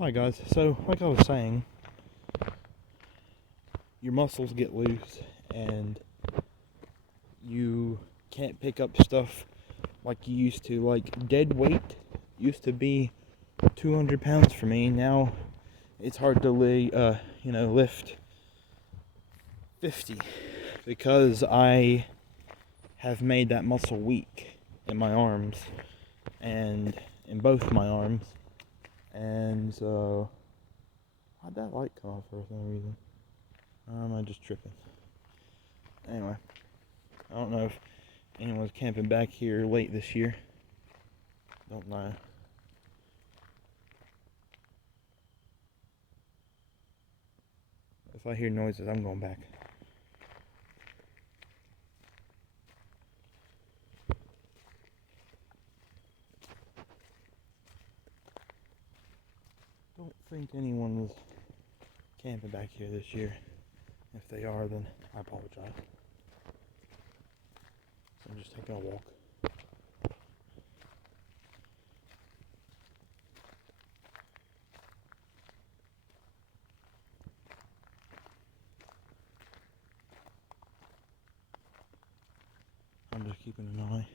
Hi guys, so like I was saying, your muscles get loose and you can't pick up stuff like you used to. Like dead weight used to be 200 pounds for me. Now it's hard to lift 50 because I have made that muscle weak in my arms and in both my arms. And so, how'd that light come off for some reason? Or am I just tripping? Anyway, I don't know if anyone's camping back here late this year. Don't know. If I hear noises, I'm going back. Don't think anyone was camping back here this year. If they are, then I apologize. So I'm just taking a walk. I'm just keeping an eye.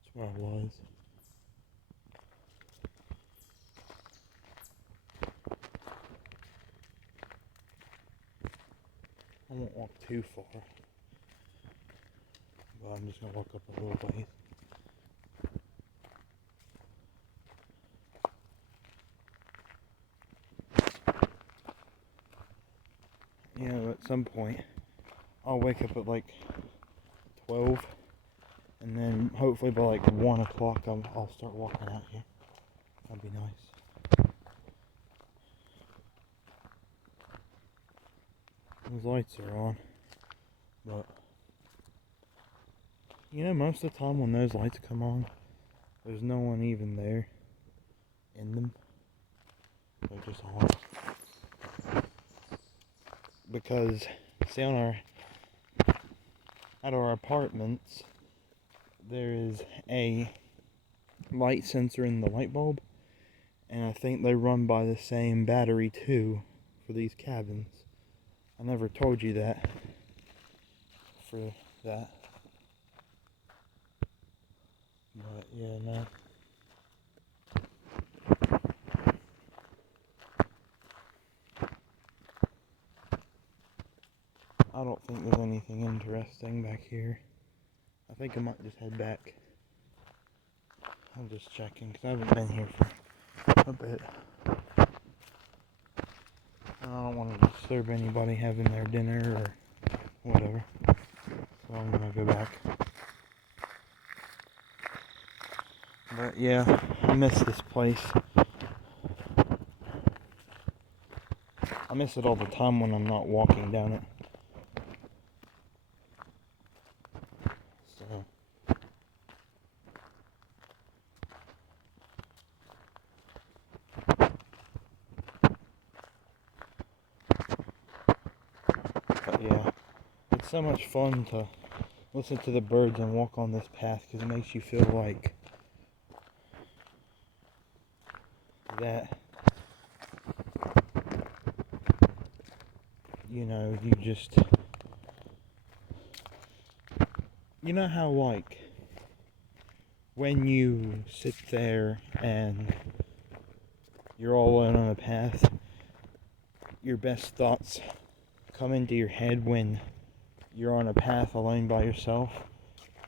That's where I was. I won't walk too far, but I'm just gonna walk up a little ways. You know, at some point, I'll wake up at like 12, and then hopefully by like 1 o'clock, I'll start walking out here. That'd be nice. Those lights are on, but you know, most of the time when those lights come on, there's no one even there in them. They're just on. Because, see, at our apartments, there is a light sensor in the light bulb, and I think they run by the same battery too for these cabins. I never told you that for that. But yeah, no. I don't think there's anything interesting back here. I think I might just head back. I'm just checking because I haven't been here for a bit. I don't want to disturb anybody having their dinner or whatever. So I'm gonna go back. But yeah, I miss this place. I miss it all the time when I'm not walking down it. So but yeah, it's so much fun to listen to the birds and walk on this path because it makes you feel like that, you know, you know how like when you sit there and you're all alone on a path, your best thoughts come into your head when you're on a path alone by yourself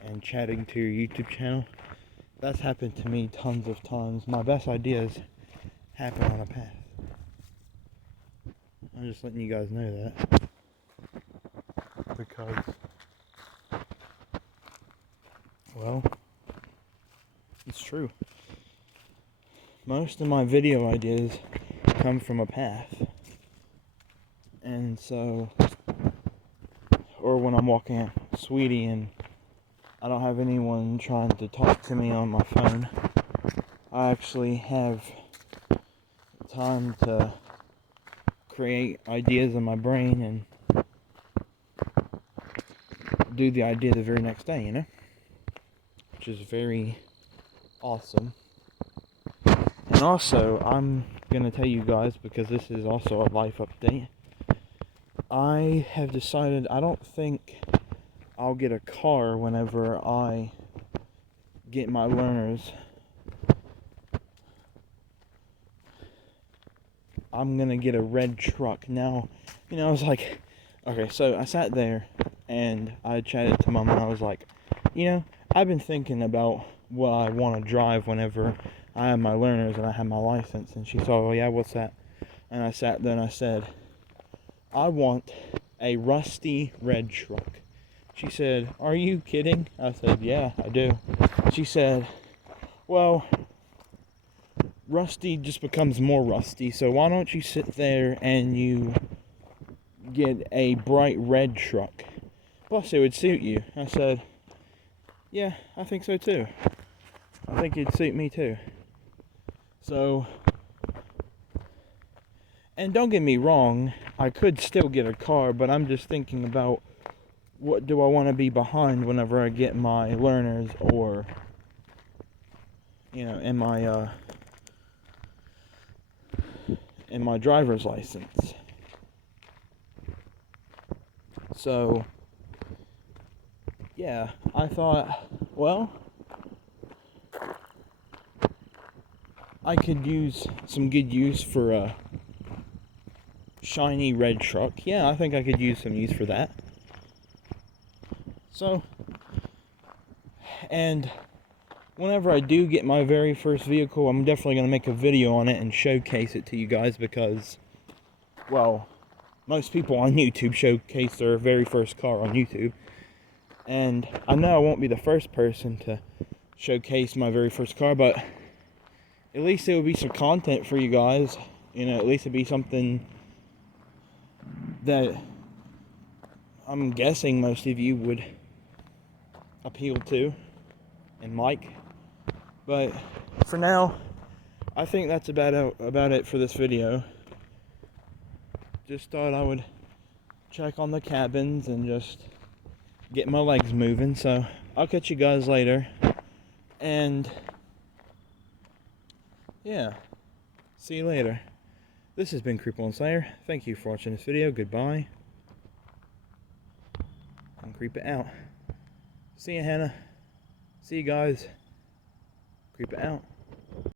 and chatting to your YouTube channel. That's happened to me tons of times. My best ideas happen on a path. I'm just letting you guys know that. Because, well, it's true. Most of my video ideas come from a path. And so, or when I'm walking at Sweetie and I don't have anyone trying to talk to me on my phone, I actually have time to create ideas in my brain and do the idea the very next day, you know? Which is very awesome. And also, I'm going to tell you guys, because this is also a life update, I have decided I don't think I'll get a car whenever I get my learners. I'm going to get a red truck. Now, you know, I was like, okay, so I sat there and I chatted to Mom and I was like, you know, I've been thinking about what I want to drive whenever I have my learners and I have my license. And she said, oh yeah, what's that? And I sat there and I said, I want a rusty red truck. She said, are you kidding? I said, yeah, I do. She said, well, rusty just becomes more rusty, so why don't you sit there and you get a bright red truck? Plus, it would suit you. I said, yeah, I think so too. I think it'd suit me too. So, and don't get me wrong, I could still get a car, but I'm just thinking about what do I want to be behind whenever I get my learners, or, you know, in my driver's license. So, yeah, I thought, well, I could use some good use for a shiny red truck. Yeah, I think I could use some use for that. So, and whenever I do get my very first vehicle, I'm definitely going to make a video on it and showcase it to you guys, because, well, most people on YouTube showcase their very first car on YouTube. And I know I won't be the first person to showcase my very first car, but at least it would be some content for you guys. You know, at least it'd be something that I'm guessing most of you would appeal to and like. But for now, I think that's about it for this video. Just thought I would check on the cabins and just get my legs moving. So I'll catch you guys later. And yeah, see you later. This has been Creeple and Slayer. Thank you for watching this video. Goodbye. And creep it out. See you, Hannah. See you guys. Creep it out.